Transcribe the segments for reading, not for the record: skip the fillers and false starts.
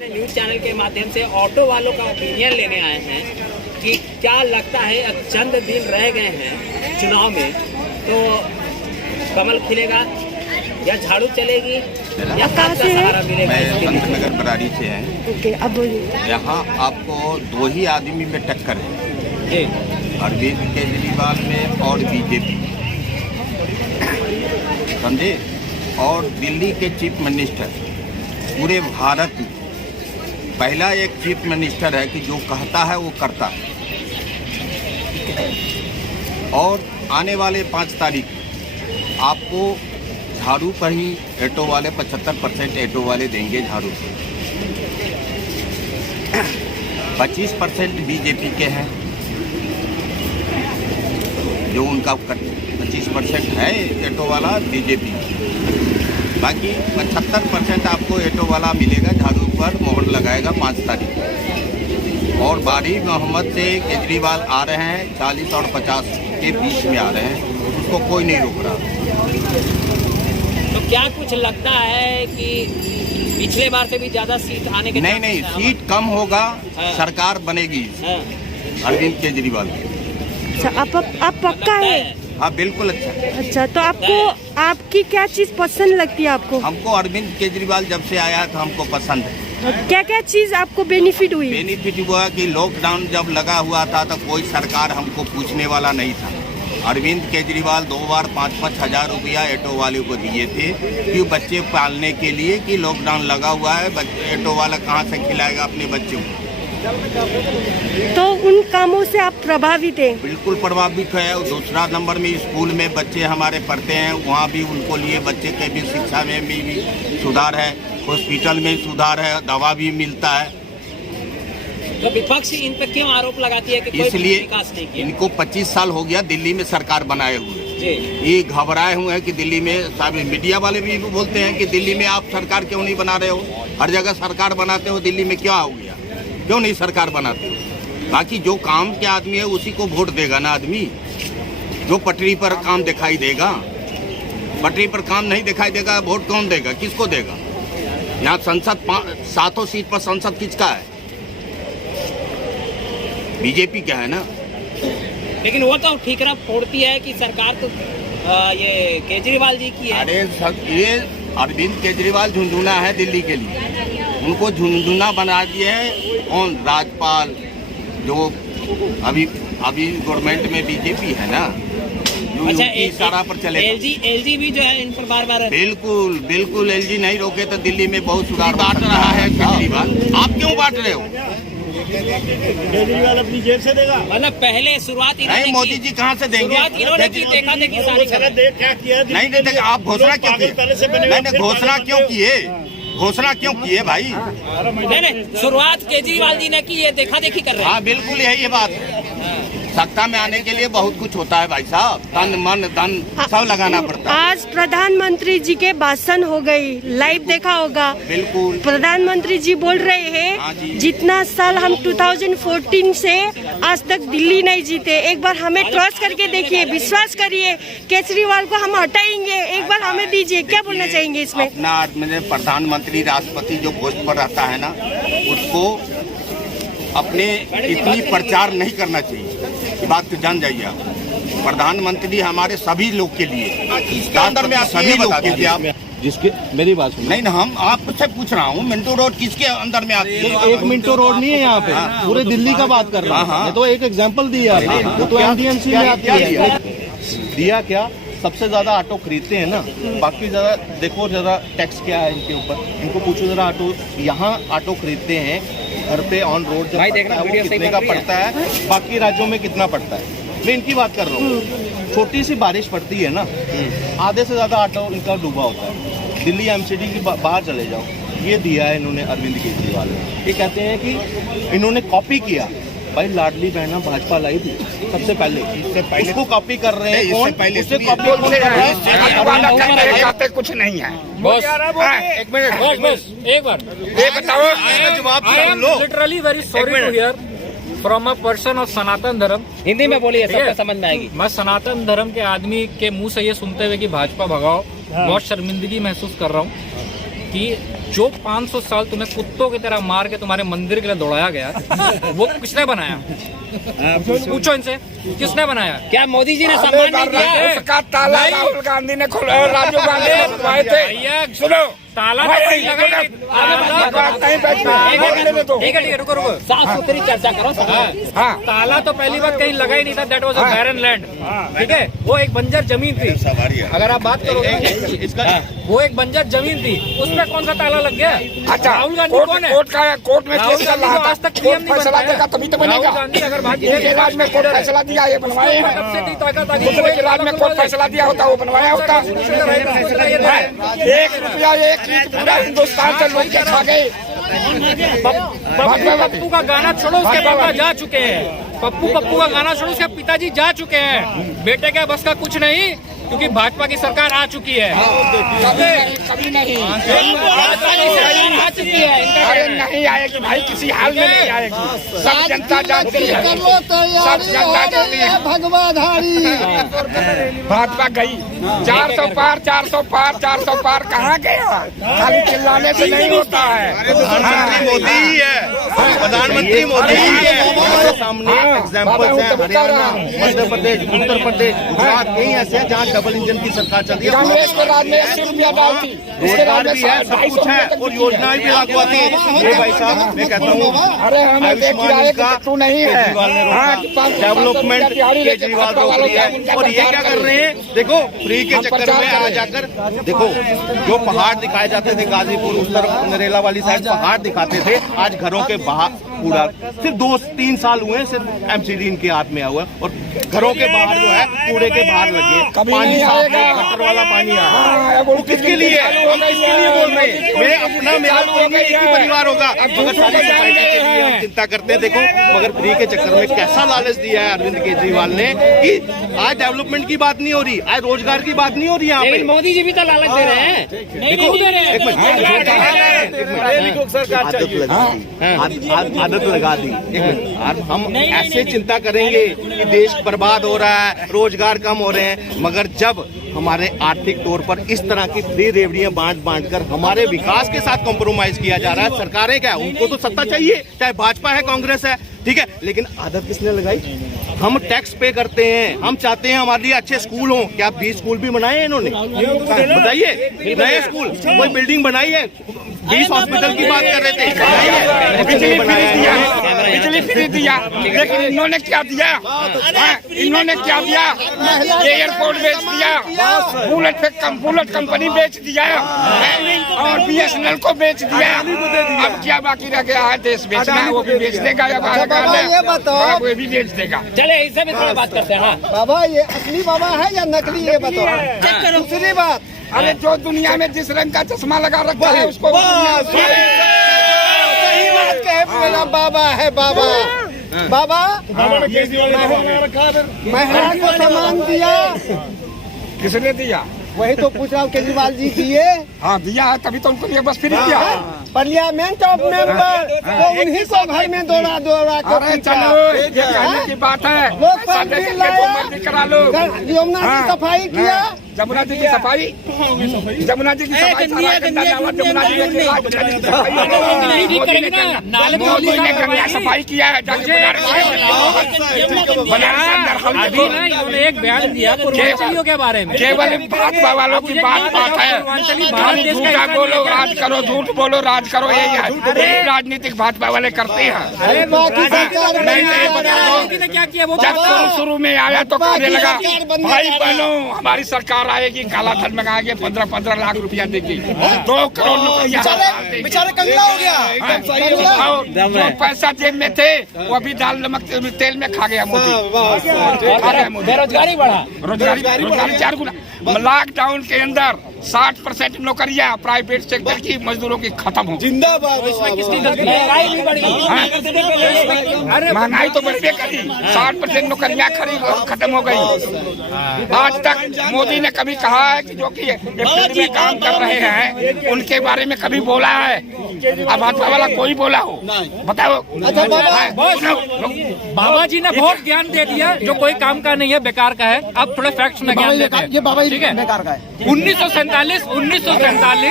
News channel के माध्यम से ऑटो वालों का ओपिनियन लेने आए हैं कि क्या लगता है अब चंद दिन रह गए हैं चुनाव में, तो कमल खिलेगा या झाड़ू चलेगी या कहाँ से सहारा मिलेगा? मैं संतनगर बरारी से हैं। ओके, अब बोलिए। यहाँ आपको दो ही आदमी में टक्कर है जी, अरविंद केजरीवाल में और बीजेपी, समझे। और दिल्ली के चीफ मिनिस्टर पूरे भारत में पहला एक चीफ मिनिस्टर है कि जो कहता है वो करता है। और आने वाले 5 तारीख आपको झाड़ू पर ही ऑटो वाले 75% ऑटो वाले देंगे झाड़ू पे, 25% बीजेपी के हैं जो उनका 25% है ऑटो वाला बीजेपी, बाकी 75% आपको ऑटो वाला मिलेगा झाड़ू पर मोहर लगाएगा 5 तारीख। और बारी मोहम्मद से केजरीवाल आ रहे हैं 40 और 50 के बीच में आ रहे हैं, उसको कोई नहीं रोक रहा। तो क्या कुछ लगता है कि पिछले बार से भी ज्यादा सीट आने के नहीं, सीट कम होगा। हाँ। सरकार बनेगी हाँ। अरविंद केजरीवाल की। अच्छा, आप पक्का है? हाँ बिल्कुल। अच्छा, तो आपको आपकी क्या चीज पसंद लगती है आपको? हमको अरविंद केजरीवाल जब से आया था हमको पसंद है। क्या क्या चीज आपको बेनिफिट हुई? बेनिफिट हुआ कि लॉकडाउन जब लगा हुआ था तो कोई सरकार हमको पूछने वाला नहीं था। अरविंद केजरीवाल 2 बार 5-5 हजार रुपया ऑटो वाले को दिए थे कि बच्चे पालने के लिए, कि लॉकडाउन लगा हुआ है, ऑटो वाला कहाँ से खिलाएगा अपने बच्चों को। तो उन कामों से आप प्रभावित हैं? बिल्कुल प्रभावित है। और दूसरा नंबर में स्कूल में बच्चे हमारे पढ़ते हैं, वहाँ भी उनको लिए बच्चे के भी शिक्षा में भी सुधार है, हॉस्पिटल में सुधार है, दवा भी मिलता है। तो विपक्ष इन पे क्यों आरोप लगाती है कि कोई इसलिए विकास नहीं किया? इनको 25 साल हो गया दिल्ली में सरकार बनाए हुए। जी, ये घबराए हुए हैं कि दिल्ली में, सब मीडिया वाले भी बोलते हैं कि दिल्ली में आप सरकार क्यों नहीं बना रहे हो, हर जगह सरकार बनाते हो, दिल्ली में क्या हो गया, क्यों नहीं सरकार बनाते हो? बाकी जो काम के आदमी है उसी को वोट देगा ना आदमी, जो पटरी पर काम दिखाई देगा। पटरी पर काम नहीं दिखाई देगा, वोट कौन देगा, किसको देगा? यहाँ संसद 7 सीट पर संसद किसका है? बीजेपी का है ना। लेकिन वो तो ठीकरा फोड़ती है कि सरकार तो ये केजरीवाल जी की है। अरे ये अरविंद केजरीवाल झुंझुना है दिल्ली के लिए, उनको झुंझुना बना दिए हैं कौन? राज्यपाल, जो अभी गवर्नमेंट में बीजेपी है ना, जो अच्छा, इशारा पर चलेगा। एलजी भी जो है इन पर बार बिल्कुल एलजी नहीं रोके तो दिल्ली में बहुत सुधार बांट रहा है केजरीवाल। आप क्यों बांट रहे हो? केजरीवाल अपनी जेब से देगा। मतलब पहले शुरुआत नहीं, मोदी जी कहाँ से देंगे? इन्होंने की, देखा देखी सारी खबरें। क्या किया? नहीं, आप घोषणा क्यों किए? नहीं, घोषणा क्यों किए? घोषणा क्यों किए भाई? नहीं, शुरुआत केजरीवाल जी ने की, ये देखा देखी कर रहे हैं। हाँ बिल्कुल, यही है बात। सत्ता में आने के लिए बहुत कुछ होता है भाई साहब, तन मन धन सब लगाना पड़ता है। आज प्रधानमंत्री जी के भाषण हो गई, लाइव देखा होगा। बिल्कुल। प्रधानमंत्री जी बोल रहे हैं जितना साल हम 2014 से आज तक दिल्ली नहीं जीते, एक बार हमें ट्रस्ट करके देखिए, विश्वास करिए, केजरीवाल को हम हटाएंगे, एक बार हमें दीजिए। क्या बोलना चाहेंगे इसमें? अपना प्रधानमंत्री राष्ट्रपति जो पोस्ट पर रहता है ना, उसको अपने इतनी प्रचार नहीं करना चाहिए, ये बात तो जान जाइए आप। प्रधानमंत्री हमारे सभी लोग के लिए, इसके अंदर में सभी लोग के लिए आप जिसके मेरी बात सुनो। नहीं, हम आपसे पूछ रहा हूँ, मिंटो रोड किसके अंदर में आती है? एक मिंटो रोड नहीं है यहाँ पे, पूरे दिल्ली का बात कर रहा हूँ। तो एक एग्जांपल दिया, वो तो एमडीएमसी में आती है। दिया क्या? सबसे ज्यादा ऑटो खरीदते हैं ना, बाकी ज्यादा देखो जरा टैक्स क्या है इनके ऊपर, इनको पूछो जरा। ऑटो यहाँ ऑटो खरीदते हैं घर पे ऑन रोड जब पड़ता है वो कितने का पड़ता है, बाकी राज्यों में कितना पड़ता है, मैं इनकी बात कर रहा हूँ। छोटी सी बारिश पड़ती है ना, आधे से ज्यादा ऑटो इनका डूबा होता है। दिल्ली एमसीडी के बाहर चले जाओ, ये दिया है इन्होंने अरविंद केजरीवाल ने। ये कहते हैं कि इन्होंने कॉपी किया। भाई लाडली बहना भाजपा लाई थी सबसे पहले, उसको कॉपी कर रहे हैं। कौन? उससे कॉपी कुछ नहीं है। एक मिनट, एक बार ये बताओ, जवाब लो। Literally very sorry to hear from a person of Sanatan Dharma. Hindi में बोलिए, सबको समझ में आएगी। मैं सनातन धर्म के आदमी के मुंह से ये सुनते हुए कि भाजपा भगाओ, बहुत शर्मिंदगी महसूस कर रहा हूँ कि जो 500 साल तुम्हें कुत्तों की तरह मार के तुम्हारे मंदिर के लिए दौड़ाया गया, वो किसने बनाया? पूछो इनसे, किसने बनाया? क्या मोदी जी ने सम्मान नहीं दिया? उसका ताला राहुल गांधी ने खोला, राजीव गांधी ने बनवाए थे। भैया सुनो, ताला तो कहीं लगा ही नहीं। ठीक है, रुको। साफ सुथरी चर्चा करो। हाँ, ताला तो पहली बात कहीं लगा ही नहीं था। That was a barren land, ठीक है। वो एक बंजर जमीन थी। अगर आप बात करोगे वो एक बंजर जमीन थी, उसमें कौन सा ताला लग गया? अच्छा, राहुल गांधी कौन है? कोर्ट में राहुल केस चल गांधी रहा को था, आज तक कोर्ट PM नहीं फैसला बनवाया। देगा तभी तो बनेगा। राहुल गांधी अगर बात इनके राज में कोर्ट फैसला दिया, ये बनवाए हैं। दूसरे के राज में कोर्ट फैसला दिया होता, वो बनवाया होता। 1 रुपया 1 ईंट पूरा हिंदुस्तान से लोग के खा गए। पप्पू का गाना छोड़ो, उसके पापा जा चुके हैं। पप्पू का गाना छोड़ो, उसके पिताजी जा चुके हैं। बेटे के बस का कुछ नहीं, क्योंकि भाजपा की सरकार आ चुकी है। कभी नहीं आ चुकी है। अरे नहीं आएगी भाई, किसी हाल में नहीं आएगी। सब जनता जानती है, सब जनता जानती है। भाजपा गई 400 पार, 400 पार, 400 पार कहाँ गया? खाली चिल्लाने से नहीं होता है। प्रधानमंत्री मोदी ही है, प्रधानमंत्री मोदी ही है। हमारे सामने एग्जाम्पल्स हैं, हरियाणा, मध्य प्रदेश, उत्तर प्रदेश, गुजरात, कई ऐसे हैं जहाँ डबल इंजन की सरकार चल रही है। कांग्रेस के राज में 80 रुपया डाल थी, रोजगार भी है, सब कुछ है और योजनाएं भी लागू आती है। ये भाई साहब मैं कहता हूँ, अरे हमें देख रहा है कि तू नहीं है। केजरीवाल ने रोका, डेवलपमेंट केजरीवाल रोक रही है। और ये क्या कर रहे हैं? देखो फ्री के चक्कर में आ जाकर, देखो जो पहाड़ दिखाए जाते थे गाजीपुर, उत्तर नरेला वाली साइड पहाड़ दिखाते थे, आज घरों के बाहर कूड़ा सिर्फ 2-3 साल हुए सिर्फ एमसीडी इनके हाथ में हुआ और घरों के बाहर जो है कूड़े के बाहर लगे पानी साफ गटर वाला पानी आ रहा है। वो किसके लिए? हम किसके लिए बोल रहे हैं? मैं अपना मेरा कोई नहीं, एक ही परिवार होगा, मगर सारी सफाई के लिए हम चिंता करते हैं। देखो मगर फ्री के चक्कर में कैसा लालच दिया है अरविंद केजरीवाल ने कि आज डेवलपमेंट की बात नहीं हो रही, आज रोजगार की बात नहीं हो रही। यहाँ पे मोदी जी भी तो लालच दे रहे हैं। आदत लगा दी। हम ऐसे चिंता करेंगे कि देश बर्बाद हो रहा है, रोजगार कम हो रहे हैं, मगर जब हमारे आर्थिक तौर पर इस तरह की फ्री रेवड़ियां बांट कर हमारे विकास के साथ कॉम्प्रोमाइज किया जा रहा है। सरकारें क्या, उनको तो सत्ता चाहिए, चाहे भाजपा है कांग्रेस है, ठीक है, लेकिन आदत किसने लगाई? हम टैक्स पे करते हैं, हम चाहते हैं हमारे लिए अच्छे स्कूल हों। क्या 20 स्कूल भी बनाए हैं इन्होंने? बताइए, नए स्कूल, कोई बिल्डिंग बनाई है? 20 हॉस्पिटल की बात कर रहे थे, बिजली फ्री दिया, बिजली फ्री दिया, लेकिन इन्होंने क्या दिया? इन्होंने क्या दिया? एयरपोर्ट बेच दिया, बुलेट कंपनी बेच दिया और BSNL को बेच दिया। अब क्या बाकी रह गया है? देश बेचना, वो भी बेच देगा या वो भी बेच देगा। चले इससे भी थोड़ा बात करते हैं। हाँ बाबा, ये असली बाबा है या नकली, ये बताओ। दूसरी बात, अरे जो दुनिया में जिस रंग का चश्मा लगा रखा है उसको सही बात कहे, मेरा बाबा है बाबा। बाबा महिला को सम्मान दिया, किसने दिया? वही तो पूछ रहा हूँ, केजरीवाल जी दिए। हाँ दिया है, तभी तो उनको ये बस फ्री दिया। पार्लियामेंट ऑफ मेंबर तो उन्हीं को घर में दौड़ा अरे चलो, ये कहने की बात है, करा लो। यमुना की सफाई किया, जमुना जी की सफाई, जमुना जी की सफाई, सफाई किया है। एक बयान दिया पूर्वांचलियों के बारे में, केवल भाजपा वालों की बात है। झूठा बोलो, राज करो, झूठ बोलो, राज करो, यही है राजनीतिक भाजपा वाले करते हैं। क्या किया वो? जब शुरू में आया तो कहने लगा भाई बहनों हमारी सरकार आएगी, काला धन मंगाएंगे, 15-15 लाख रुपया देगी, 2 करोड़ नौकरियां बेचारे कंगला हो गया। जो पैसा जेब में थे वो अभी दाल नमक तेल में खा गया मोदी। बेरोजगारी बढ़ा, रोजगारी 4 गुना। लॉकडाउन के अंदर 60% नौकरियां प्राइवेट सेक्टर की मजदूरों की खत्म हो। जिंदाबाद। महंगाई भी बढ़ी। महंगाई तो बढ़े करी, 60% नौकरियां खत्म हो गई। आज तक मोदी ने कभी कहा है कि जो कि फील्ड में काम कर रहे हैं उनके बारे में कभी बोला है? अब भाजपा वाला कोई बोला हो? बताओ। बाबा जी ने बहुत ज्ञान दे दिया, जो कोई काम का नहीं है, बेकार का है। अब थोड़े फैक्ट्स में ज्ञान देते हैं। ये बाबा ठीक है, बेकार का है। 1947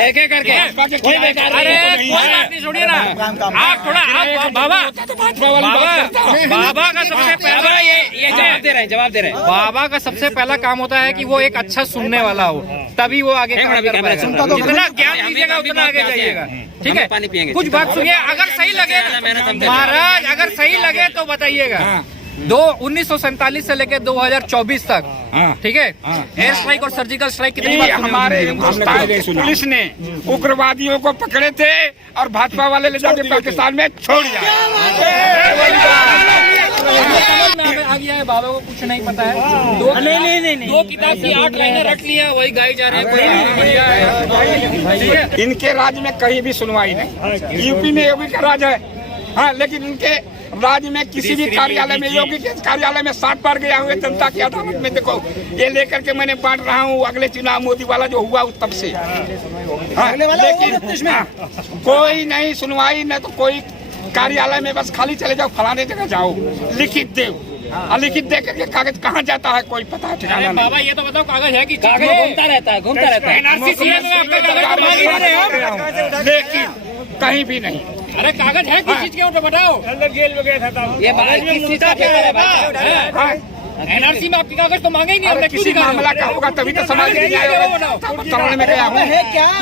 एक एक करके कोई बेकार अरे कोई बात नहीं, सुनिए ना आप थोड़ा आप बाबा का सबसे पहला ये जवाब दे रहे हैं बाबा का सबसे पहला काम होता है कि वो एक अच्छा सुनने वाला हो, तभी वो आगे काम कर पाएगा। जितना ज्ञान दीजिएगा उतना आगे जाइएगा, ठीक है? कुछ बात सुनिए, अगर सही लगे महाराज, अगर सही लगे तो बताइएगा। 1947 से लेकर 2024 तक, ठीक है, एयर स्ट्राइक और सर्जिकल स्ट्राइक कितनी बार हमारे पुलिस ने उग्रवादियों को पकड़े थे और भाजपा वाले ले जाके पाकिस्तान में छोड़ दिया। आ गया है, बाबा को कुछ नहीं पता है। दो किताब की 8 लाइनें रट लिया, वही गाई जा रहे हैं। इनके राज्य में कहीं भी सुनवाई नहीं। यूपी में योगी का राज है, हाँ, लेकिन इनके राज्य में किसी भी कार्यालय में, योगी के कार्यालय में 60 बार गया हुए जनता की अदालत में, देखो ये लेकर के मैंने बांट रहा हूँ। अगले चुनाव मोदी वाला जो हुआ तब से, हाँ, लेकिन कोई नहीं सुनवाई, न तो कोई कार्यालय में, बस खाली चले जाओ फलाने जगह जाओ, लिखित दे, लिखित दे करके कागज कहाँ जाता है कोई पता ठिकाना नहीं। बाबा ये तो बताओ कागज है कि घूमता रहता है लेकिन कहीं भी नहीं। अरे कागज है किस चीज के ऊपर बताओ? जेल में गया था ये किस चीज का पेपर है? एनआरसी में आपकी कागज तो मांगे ही नहीं। किसी मामला का होगा तभी तो समाज में गया हूँ।